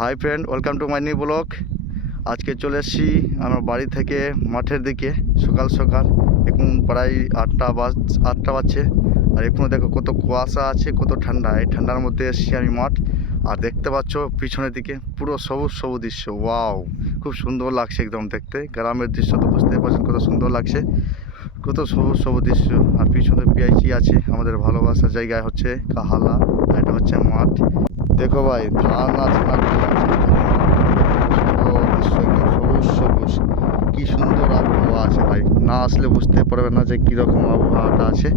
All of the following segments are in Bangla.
Hi friend welcome to my new আজকে চলে এসেছি আমার বাড়ি থেকে মাঠের দিকে, সকাল সকাল। এখন প্রায় আটটা বাজ, আটটা বাজছে। আর এখনও দেখো কত কুয়াশা আছে, কত ঠান্ডা। এই ঠান্ডার মধ্যে এসেছি আমি মাঠ। আর দেখতে পাচ্ছ পিছনের দিকে পুরো সবুজ সবুজ দৃশ্য। ওয়াও খুব সুন্দর লাগছে একদম দেখতে। গ্রামের দৃশ্য তো বুঝতেই পারছেন কত সুন্দর লাগছে। কত সবুজ সবুজ দৃশ্য। আর পিছনে পিআইসি আছে, আমাদের ভালোবাসার জায়গায় হচ্ছে কাহালা। এটা হচ্ছে দেখো ভাই, ধান আছে না সবুজ সবুজ কি সুন্দর আবহাওয়া আছে ভাই। না আসলে বুঝতে পারবে না যে কীরকম আবহাওয়াটা আছে।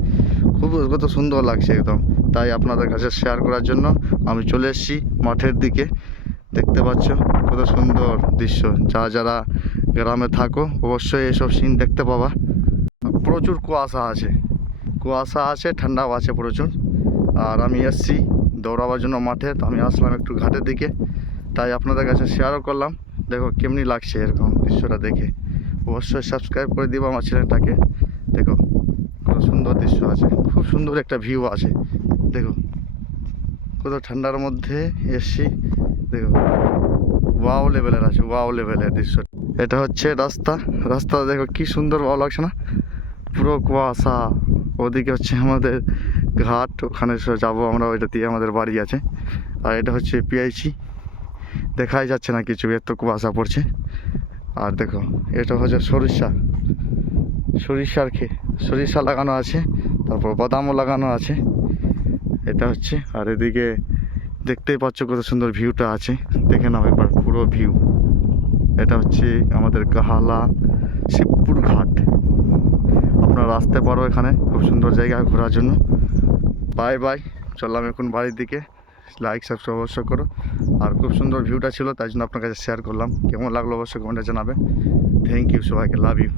খুব কত সুন্দর লাগছে একদম। তাই আপনাদের কাছে শেয়ার করার জন্য আমি চলে এসেছি মাঠের দিকে। দেখতে পাচ্ছ কত সুন্দর দৃশ্য। যারা যারা গ্রামে থাকো, অবশ্যই এসব সিন দেখতে পাবা। প্রচুর কুয়াশা আছে। কুয়াশা আছে, ঠান্ডাও আছে প্রচুর। আর আমি এসছি দৌড়াবার জন্য মাঠে, তো আমি আসলাম একটু ঘাটের দিকে। তাই আপনাদের কাছে শেয়ারও করলাম। দেখো কেমনি লাগছে এরকম দৃশ্যটা দেখে। অবশ্যই সাবস্ক্রাইব করে দিব আমার চ্যানেলটাকে দেখো, কত সুন্দর দৃশ্য আছে। খুব সুন্দর একটা ভিউ আছে। দেখো, কত ঠান্ডার মধ্যে এসছি। দেখো ওয়াও লেভেলের আছে ওয়াও লেভেলের দৃশ্য। এটা হচ্ছে রাস্তা। রাস্তা দেখো কি সুন্দর ভালো লাগছে না? পুরো কুয়াশা। ওদিকে হচ্ছে আমাদের ঘাট, ওখানে যাব আমরা, ওইটা দিয়ে আমাদের বাড়ি আছে। আর এটা হচ্ছে পিআইসি দেখাই যাচ্ছে না কিছু, এত কুয়াশা পড়ছে। আর দেখো, এটা হচ্ছে সরিষা। সরিষার খে, সরিষা লাগানো আছে, তারপর বাদামও লাগানো আছে। এটা হচ্ছে, আর এদিকে দেখতেই পাচ্ছ কত সুন্দর ভিউটা আছে। দেখে নাও একবার পুরো ভিউ। এটা হচ্ছে আমাদের কাহালা শিবপুর ঘাট। আপনারা আসতে পারো এখানে, খুব সুন্দর জায়গা ঘোরার জন্য। বাই বাই চললাম এখন বাড়ির দিকে। লাইক সাবস্ক্রাইব অবশ্যই করো। আর খুব সুন্দর ভিউটা ছিল, তাই জন্য আপনার কাছে শেয়ার করলাম। কেমন লাগল অবশ্যই কমেন্টে জানাবে। থ্যাংক ইউ সবাইকে লাভ ইউ